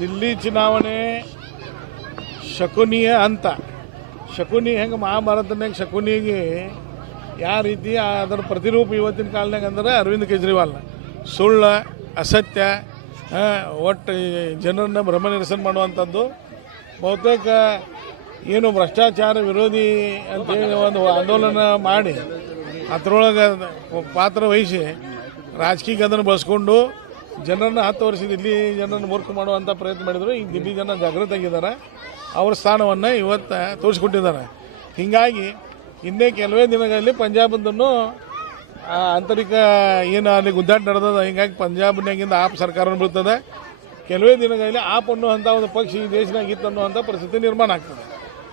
ದಿಲ್ಲಿ ಚುನಾವಣೆ ಶಕುನಿಯ ಅಂತ ಶಕುನಿ ಹೆಂಗೆ ಮಹಾಭಾರತನಾಗ ಶಕುನಿಗೆ ಯಾವ ರೀತಿ ಅದರ ಪ್ರತಿರೂಪ ಇವತ್ತಿನ ಕಾಲನಾಗ ಅಂದ್ರೆ ಅರವಿಂದ್ ಕೇಜ್ರಿವಾಲ್ ಸುಳ್ಳು ಅಸತ್ಯ ಒಟ್ಟು ಜನರನ್ನ ಭ್ರಮ ನಿರಸನ ಮಾಡುವಂಥದ್ದು ಬಹುತೇಕ ಏನು ಭ್ರಷ್ಟಾಚಾರ ವಿರೋಧಿ ಅಂತೇಳಿ ಒಂದು ಆಂದೋಲನ ಮಾಡಿ ಅದರೊಳಗೆ ಪಾತ್ರ ವಹಿಸಿ ರಾಜಕೀಯ ಅದನ್ನು ಬಳಸ್ಕೊಂಡು ಜನರನ್ನು 10 ವರ್ಷದ ಇಲ್ಲಿ ಜನರನ್ನು ಮೂರ್ಖ ಮಾಡುವಂಥ ಪ್ರಯತ್ನ ಮಾಡಿದರು. ಈಗ ದಿಲ್ಲಿ ಜನ ಜಾಗೃತ ಆಗಿದ್ದಾರೆ, ಅವ್ರ ಸ್ಥಾನವನ್ನು ಇವತ್ತು ತೋರಿಸ್ಕೊಟ್ಟಿದ್ದಾರೆ. ಹೀಗಾಗಿ ಇನ್ನೇ ಕೆಲವೇ ದಿನಗಳಲ್ಲಿ ಪಂಜಾಬದನ್ನು ಆಂತರಿಕ ಏನು ಅಲ್ಲಿ ಗುದ್ದಾಟ ನಡೆದದ, ಹೀಗಾಗಿ ಪಂಜಾಬ್ನಾಗಿಂದ ಆಪ್ ಸರ್ಕಾರವನ್ನು ಬೀಳ್ತದೆ. ಕೆಲವೇ ದಿನಗಳಲ್ಲಿ ಆಪ್ ಅನ್ನುವಂಥ ಒಂದು ಪಕ್ಷ ಈ ದೇಶನಾಗ ಇತ್ತು ಅನ್ನುವಂಥ ಪರಿಸ್ಥಿತಿ ನಿರ್ಮಾಣ ಆಗ್ತದೆ.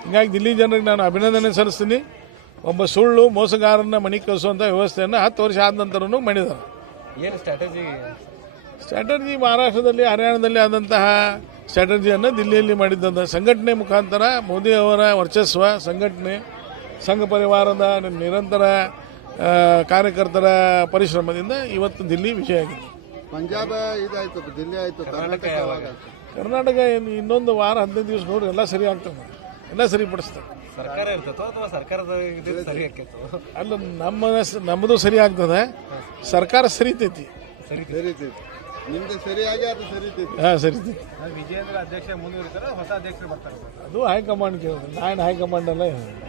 ಹೀಗಾಗಿ ದಿಲ್ಲಿ ಜನರಿಗೆ ನಾನು ಅಭಿನಂದನೆ ಸಲ್ಲಿಸ್ತೀನಿ. ಒಬ್ಬ ಸುಳ್ಳು ಮೋಸಗಾರನ ಮನೆ ಕಳಿಸುವಂಥ ವ್ಯವಸ್ಥೆಯನ್ನು 10 ವರ್ಷ ಆದ ನಂತರನೂ ಮಾಡಿದ್ದಾರೆ. ಏನು ಸ್ಟ್ರಾಟಜಿ ಮಹಾರಾಷ್ಟ್ರದಲ್ಲಿ ಹರಿಯಾಣದಲ್ಲಿ ಆದಂತಹ ಸ್ಟ್ರಾಟಜಿಯನ್ನು ದಿಲ್ಲಿಯಲ್ಲಿ ಮಾಡಿದ್ದ ಸಂಘಟನೆ ಮುಖಾಂತರ ಮೋದಿ ಅವರ ವರ್ಚಸ್ವ ಸಂಘಟನೆ ಸಂಘ ಪರಿವಾರದ ನಿರಂತರ ಕಾರ್ಯಕರ್ತರ ಪರಿಶ್ರಮದಿಂದ ಇವತ್ತು ದಿಲ್ಲಿ ವಿಜಯ ಆಗಿದೆ. ಪಂಜಾಬ್ ಇದಾಯ್ತು, ದಿಲ್ಲಿ ಆಯಿತು, ಕರ್ನಾಟಕ ಇನ್ನೊಂದು ವಾರ 15 ದಿವಸ ನೋಡ್ರಿ ಎಲ್ಲ ಸರಿ ಆಗ್ತದೆ, ಎಲ್ಲ ಸರಿಪಡಿಸ್ತಾರೆ. ಸರ್ಕಾರ ಇರ್ತದೋ ಅಥವಾ ಸರ್ಕಾರದ ಸರಿ ಆಕೈತೋ? ಅಲ್ಲ, ನಮ್ಮದು ಸರಿ ಆಗ್ತದೆ, ಸರ್ಕಾರ ಸರಿತೈತಿ. ನಿಮ್ದು ಸರಿಯಾಗಿ ಅದು ಸರಿತೈತಿ. ಹಾಂ, ಸರಿತೈತಿ. ವಿಜೇಂದ್ರ ಅಧ್ಯಕ್ಷ ಮುಂದುವರಿತಾರೆ, ಹೊಸ ಅಧ್ಯಕ್ಷರು ಬರ್ತಾರೆ. ಅದು ಹೈಕಮಾಂಡ್ ಕೇಳಿದ್ರು, ನಾನು ಹೈಕಮಾಂಡ್ ಅಲ್ಲ.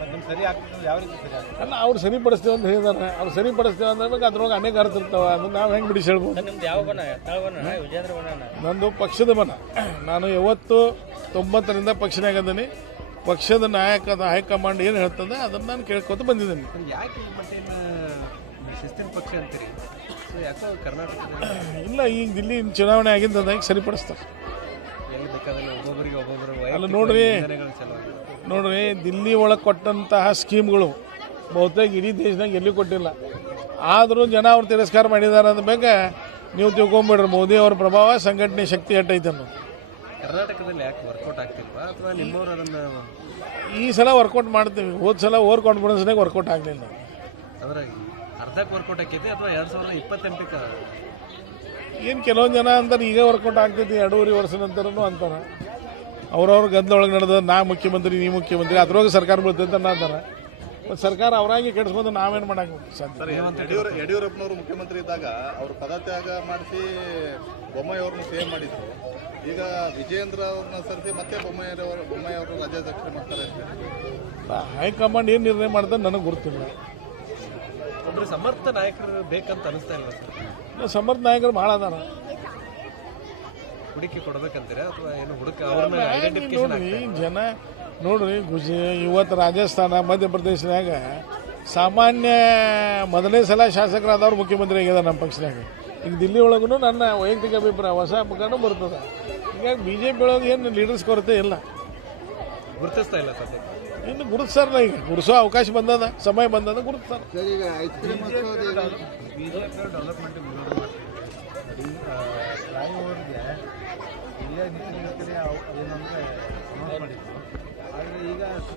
ನಿಮ್ಗೆ ಸರಿ ಆಗ್ತದೆ, ಯಾವ ರೀತಿ ಸರಿ ಆಗ್ತದೆ? ಅಲ್ಲ, ಅವ್ರು ಸರಿಪಡಿಸ್ತೇವೆ ಅಂತ ಹೇಳಿದಾರೆ. ಅವ್ರು ಸರಿಪಡಿಸ್ತೇವೆ ಅಂದ್ರೆ ಅದ್ರೊಳಗೆ ಅನೇಕ ಅರ್ಥ ಇರ್ತಾವೆ. ಅದನ್ನ ನಾವು ಹೆಂಗೆ ಬಿಡಿಸಿ ಹೇಳ್ಬೋದು? ನಿಮ್ದು ಯಾವ ಬಣ? ವಿಜೇಂದ್ರ ಬಣ? ನಂದು ಪಕ್ಷದ ಬಣ. ನಾನು ಯಾವತ್ತು 90ರಿಂದ ಪಕ್ಷನಾಗದೀನಿ. ಪಕ್ಷದ ನಾಯಕದ ಹೈಕಮಾಂಡ್ ಏನು ಹೇಳ್ತದೆ ಅದನ್ನು ನಾನು ಕೇಳ್ಕೊತ ಬಂದಿದ್ದೀನಿ. ಯಾಕೆ ಮತ್ತೇನು ಶಿಸ್ತಿನ ಪಕ್ಷ ಅಂತೀರಿ? ಯಾಕೋ ಕರ್ನಾಟಕದಲ್ಲಿ ಇಲ್ಲ, ಈಗ ದಿಲ್ಲಿ ಚುನಾವಣೆ ಆಗಿದ್ದದ, ಈಗ ಸರಿಪಡಿಸ್ತಾರೆ. ಎಲ್ಲಿ ಬೇಕಾದಲ್ಲಿ ಒಬ್ಬೊಬ್ಬರು ಅಲ್ಲ ನೋಡ್ರಿ, ದಿಲ್ಲಿ ಒಳಗೆ ಕೊಟ್ಟಂತಹ ಸ್ಕೀಮ್ಗಳು ಬಹುತೇಕ ಇಡೀ ದೇಶದಾಗ ಎಲ್ಲಿ ಕೊಟ್ಟಿಲ್ಲ. ಆದರೂ ಜನ ಅವ್ರು ತಿರಸ್ಕಾರ ಮಾಡಿದ್ದಾರೆ ಅಂದಬೇಕು. ನೀವು ತಿಳ್ಕೊಂಬಿಡ್ರಿ, ಮೋದಿ ಅವ್ರ ಪ್ರಭಾವ ಸಂಘಟನೆ ಶಕ್ತಿ ಎಟ್ಟೈತೆ ಅನ್ನೋದು. ಕರ್ನಾಟಕದಲ್ಲಿ ಯಾಕೆ ವರ್ಕೌಟ್ ಆಗ್ತಿಲ್ವಾ ಅಥವಾ ನಿಮ್ಮವರು ಅದನ್ನು ಈ ಸಲ ವರ್ಕೌಟ್ ಮಾಡ್ತೀವಿ? ಹೋದ ಸಲ ಓವರ್ ಕಾನ್ಫಿಡೆನ್ಸ್ನಾಗ ವರ್ಕೌಟ್ ಆಗಲಿಲ್ಲ. ಅಂದ್ರೆ ಅರ್ಧಕ್ಕೆ ವರ್ಕೌಟ್ ಆಕೈತಿ ಅಥವಾ 2028ಕ್ಕೆ? ಏನು ಕೆಲವೊಂದು ಜನ ಅಂತಾರೆ ಈಗ ವರ್ಕೌಟ್ ಆಗ್ತೈತಿ 2.5 ವರ್ಷ ನಂತರನೂ ಅಂತಾರೆ. ಅವ್ರವ್ರ ಗದ್ದಲೊಳಗೆ ನಡೆದ ನಾ ಮುಖ್ಯಮಂತ್ರಿ ನೀ ಮುಖ್ಯಮಂತ್ರಿ ಅದ್ರೊಳಗೆ ಸರ್ಕಾರ ಬೀಳ್ತೈತೆ ಅಂತಾರೆ. ಮತ್ತು ಸರ್ಕಾರ ಅವರಾಗಿ ಕೆಡಿಸ್ಬೋದು, ನಾವೇನು ಮಾಡಕ್ಕೆ ಸಾಧ್ಯ? ಯಡಿಯೂರಪ್ಪನವರು ಮುಖ್ಯಮಂತ್ರಿ ಇದ್ದಾಗ ಅವರು ಪದತ್ಯಾಗ ಮಾಡಿಸಿ ಬೊಮ್ಮಾಯಿ ಅವ್ರನ್ನ ಸೇವ್ ಮಾಡಿದ್ರು. ಈಗ ವಿಜೇಂದ್ರ ಅವ್ರನ್ನ ಸರಿಸಿ ಮತ್ತೆ ಬೊಮ್ಮಾಯಿ ಅವರು ರಾಜ್ಯಾಧ್ಯಕ್ಷರು ಮಾಡ್ತಾರೆ. ಹೈಕಮಾಂಡ್ ಏನು ನಿರ್ಣಯ ಮಾಡ್ತಾರೆ ನನಗೆ ಗೊತ್ತಿಲ್ಲ. ಒಬ್ಬರು ಸಮರ್ಥ ನಾಯಕರು ಬೇಕಂತ ಅನಿಸ್ತಾ ಇಲ್ಲ ಸರ್? ಸಮರ್ಥ ನಾಯಕರು ಭಾಳ ಅದಾರ. ಹುಡುಕಿ ಕೊಡ್ಬೇಕಂತೀರಾ ಅಥವಾ ಏನು ಅವ್ರನ್ನ ಐಡೆಂಟಿಫಿಕೇಶನ್? ಜನ ನೋಡ್ರಿ, ಇವತ್ತು ರಾಜಸ್ಥಾನ ಮಧ್ಯಪ್ರದೇಶನಾಗ ಸಾಮಾನ್ಯ ಮೊದಲನೇ ಸಲ ಶಾಸಕರಾದವ್ರು ಮುಖ್ಯಮಂತ್ರಿ ಆಗ್ಯದ ನಮ್ಮ ಪಕ್ಷನಾಗ. ಈಗ ದಿಲ್ಲಿ ಒಳಗೂ ನನ್ನ ವೈಯಕ್ತಿಕ ಅಭಿಪ್ರಾಯ ಹೊಸ ಮುಖನೂ ಬರ್ತದೆ. ಹೀಗಾಗಿ BJP ಒಳಗೆ ಏನು ಲೀಡರ್ಸ್ ಕೊರತೆ ಇಲ್ಲ, ಗುರುತಿಸ್ತಾ ಇಲ್ಲ ಸರ್. ಇನ್ನು ಗುರುತಿಸ್ತಾರಲ್ಲ, ಈಗ ಗುರುಸೋ ಅವಕಾಶ ಬಂದದ, ಸಮಯ ಬಂದದ, ಗುರುತಿಸ್ತಾರೆ. BJP ಡೆವಲಪ್ಮೆಂಟ್ ವಿರೋಧ ಮಾಡ್ತೀವಿ. ಫ್ಲೈಓವರ್ಗೆ ಹಿರಿಯ ನಿತಿನ್ ಗಡ್ಕರಿ ಏನಂದರೆ ಮಾಡಿದ್ರು. ಆದರೆ ಈಗ